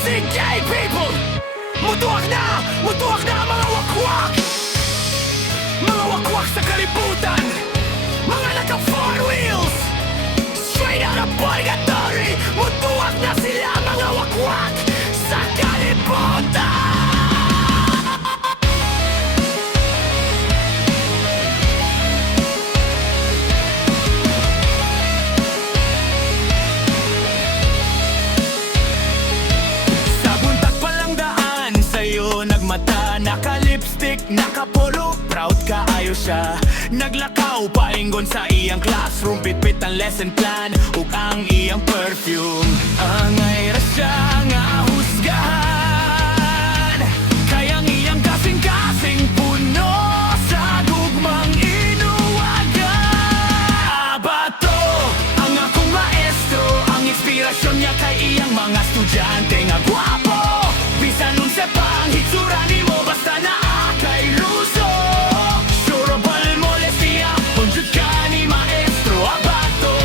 Sige people, mutuwag na mga wakwak. Mga wakwak sa kalibutan, mga naka four wheels, straight out of purgatory. Mutuwag na sila mga wakwak sa kalibutan. Nagmata, naka-lipstick, naka-polo, proud kaayo siya. Naglakaw, paingon sa iyang classroom, bitbit ang lesson plan ug ang iyang perfume. Angay ra siya nga husgahan, kayang iyang kasing-kasing puno sa gugmang inuwagan. Abato, ang akong maestro, ang inspirasyon niya kay iyang mga estudyante nga gwapo. Bisan unsa pa ang hitsura nimo, basta naa kay luso. Surabal molestia, punjud ka ni maestro Abato.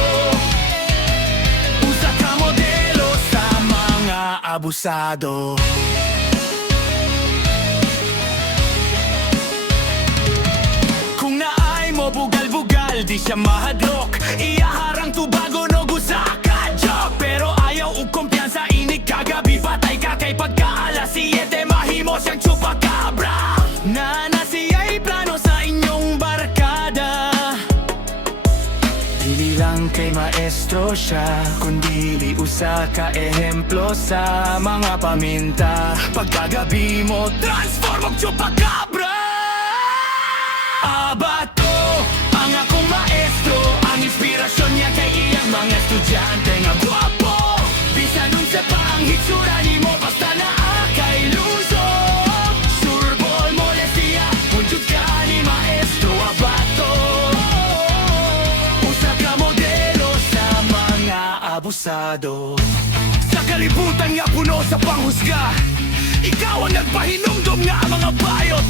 Usa ka modelo sa mga abusado. Kung naay mo bugal-bugal, di siya mahadlok. Iyaharang tubago no gusaka joke. Pero ayaw ug kumpiyansa, inig kagabi patay ka kay pagka-alas 7 mahimo siyang chupacabra. Nana siya'y plano sa inyong barkada. Dili lang kay maestro siya, kundi usa ka ehemplo sa mga paminta. Pagkagabi mo, transform og chupacabra. Abato, ang akong maestro, ang inspirasyon niya kay iyang mga estudyante nga gwapo. Bisan unsa pa ang hitsura nimo, basta naa kay luso. Surbol molestia, punjud ka ni maestro Abato. Usa ka modelo sa mga abusado. Sa kalibutan nga puno sa panghusga, ikaw ang nagpahinumdum nga mga bayot.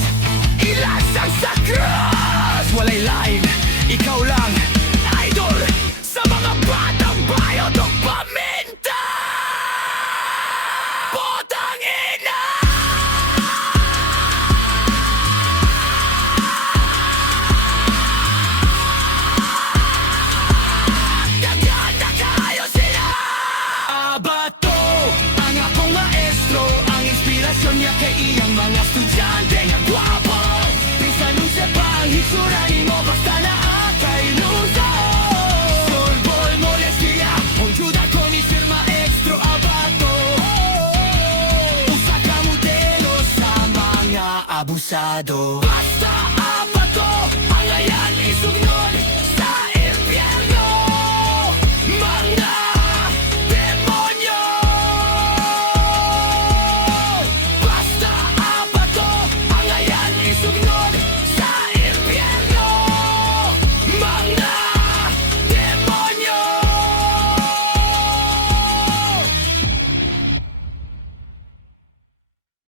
Ilasang sa cross, walay line, ikaw lang, idol sa mga batang bayot o paminta. Potang ina! Dagan na kayo sila! Abato, ang akong maestro, ang inspirasyon niya kay iyang mga estudyante nga gwapo. Hitsura nimo, basta naa kay luso. Surbol molestia, punjud ako ni Sir Maestro Abato. Usa ka modelo sa mga abusado.